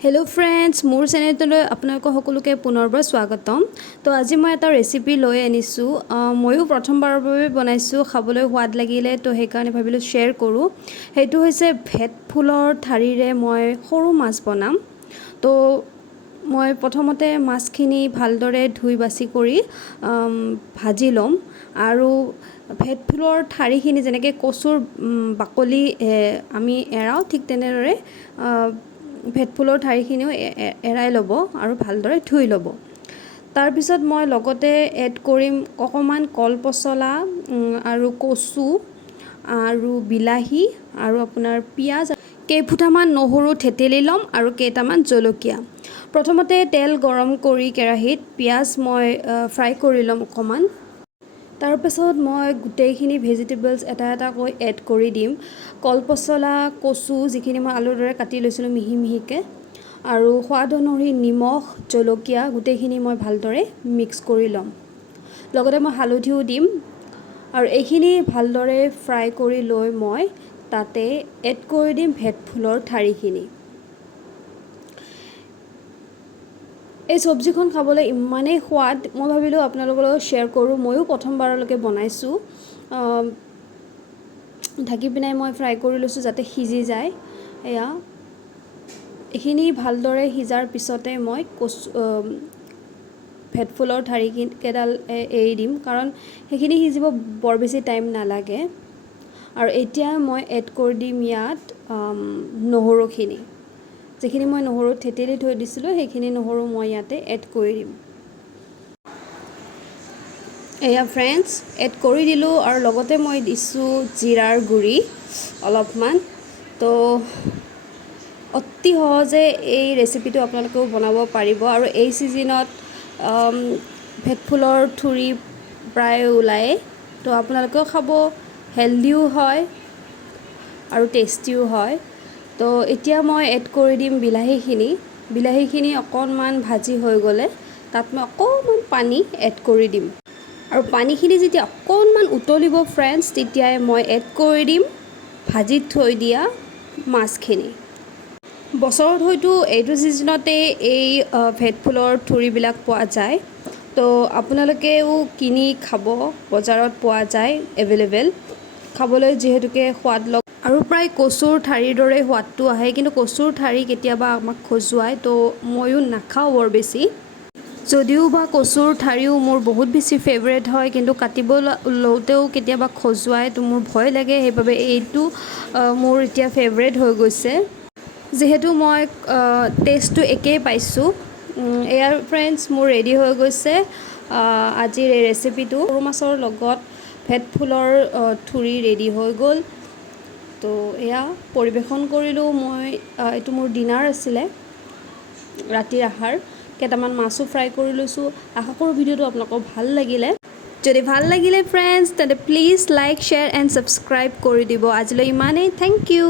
Hello friends मोर चेनेलटলৈ আপোনালোক সকলোকে পুনৰবাৰ স্বাগতম। তো আজি মই এটা ৰেচিপি লৈ আনিছো। ময়ো প্ৰথমবাৰৰ বাবে বনাইছো, খাবলৈ সোৱাদ লাগিলে তো সেইকাৰণে ভাবিলো শেয়াৰ কৰো। হেতু হৈছে ভেটফুলৰ ঠাৰিৰে মই সৰু মাছ বনাম। তো মই প্ৰথমতে মাছখিনি ভালদৰে ধুই বাছি কৰি ভাজি লম আৰু ভেটফুলৰ ঠাৰিখিনি যেনেকৈ কচুৰ বাকলি আমি এৰাও ঠিক তেনেদৰে ভেটফুলৰ ঠাৰিখিনিও এৰাই ল'ব আৰু ভালদৰে ধুই ল'ব। তাৰপিছত মই লগতে এড কৰিম অকণমান কল পচলা আৰু কচু আৰু বিলাহী আৰু আপোনাৰ পিঁয়াজ, কেইফুটামান নহৰু থেতেলি ল'ম আৰু কেইটামান জলকীয়া। প্ৰথমতে তেল গৰম কৰি কেৰাহীত পিঁয়াজ মই ফ্ৰাই কৰি ল'ম অকণমান। তাৰপিছত মই গোটেইখিনি ভেজিটেবলছ এটা এটাকৈ এড কৰি দিম। কল পচলা, কচু যিখিনি মই আলুৰ দৰে কাটি লৈছিলোঁ মিহি মিহিকৈ, আৰু সোৱাদ অনুসৰি নিমখ, জলকীয়া গোটেইখিনি মই ভালদৰে মিক্স কৰি ল'ম। লগতে মই হালধিও দিম আৰু এইখিনি ভালদৰে ফ্ৰাই কৰি লৈ মই তাতে এড কৰি দিম ভেটফুলৰ ঠাৰিখিনি। এই চব্জিখন খাবলৈ ইমানেই সোৱাদ, মই ভাবিলোঁ আপোনালোকৰ লগত শ্বেয়াৰ কৰোঁ। ময়ো প্ৰথমবাৰলৈকে বনাইছোঁ। ঢাকি পিনাই মই ফ্ৰাই কৰি লৈছোঁ যাতে সিজি যায়। এয়া এইখিনি ভালদৰে সিজাৰ পিছতে মই ভেটফুলৰ ঠাৰিকেইডাল এৰি দিম, কাৰণ সেইখিনি সিজিব বৰ বেছি টাইম নালাগে। আৰু এতিয়া মই এড কৰি দিম ইয়াত নহৰুখিনি, যিখিনি মই নহৰু থেতেলি থৈ দিছিলোঁ সেইখিনি নহৰু মই ইয়াতে এড কৰি দিম। এয়া ফ্ৰেণ্ডছ এড কৰি দিলোঁ আৰু লগতে মই দিছোঁ জিৰাৰ গুড়ি অলপমান। তো অতি সহজে এই ৰেচিপিটো আপোনালোকেও বনাব পাৰিব। আৰু এই ছিজনত ভেটফুলৰ ঠুৰি প্ৰায় ওলায়ে, তো আপোনালোকেও খাব, হেল্ডিও হয় আৰু টেষ্টিও হয়। তো এতিয়া মই এড কৰি দিম বিলাহীখিনি অকণমান ভাজি হৈ গ'লে তাত মই অকণমান পানী এড কৰি দিম। আৰু পানীখিনি যেতিয়া অকণমান উতলিব ফ্ৰেণ্ডছ, তেতিয়াই মই এড কৰি দিম ভাজি থৈ দিয়া মাছখিনি। বছৰত হয়তো এইটো ছিজনতে এই ভেটফুলৰ ঠুৰিবিলাক পোৱা যায়, তো আপোনালোকেও কিনি খাব, বজাৰত পোৱা যায় এভেইলেবল। খাবলৈ যিহেতুকে সোৱাদ লগ আৰু প্ৰায় কচুৰ ঠাৰিৰ দৰে সোৱাদটো আহে, কিন্তু কচুৰ ঠাৰি কেতিয়াবা আমাক খজুৱায়, তো ময়ো নাখাওঁ বৰ বেছি। যদিও বা কচুৰ ঠাৰিও মোৰ বহুত বেছি ফেভৰেট হয়, কিন্তু কাটিব লওঁতেও কেতিয়াবা খজুৱায়, তো মোৰ ভয় লাগে। সেইবাবে এইটো মোৰ এতিয়া ফেভৰেট হৈ গৈছে, যিহেতু মই টেষ্টটো একেই পাইছোঁ। এয়া ফ্ৰেণ্ডছ মোৰ ৰেডি হৈ গৈছে আজিৰ এই ৰেচিপিটো। সৰু মাছৰ লগত ভেটফুলৰ ঠুৰি ৰেডি হৈ গ'ল। তো এয়া পৰিৱেশন কৰিলোঁ মই। এইটো মোৰ ডিনাৰ আছিলে, ৰাতিৰ আহাৰ। কেইটামান মাছো ফ্ৰাই কৰি লৈছোঁ। আশা কৰোঁ ভিডিঅ'টো আপোনালোকৰ ভাল লাগিলে। যদি ভাল লাগিলে ফ্ৰেণ্ডছ তেন্তে please like, share and subscribe কৰি দিব। আজিলৈ ইমানেই, থেংক ইউ।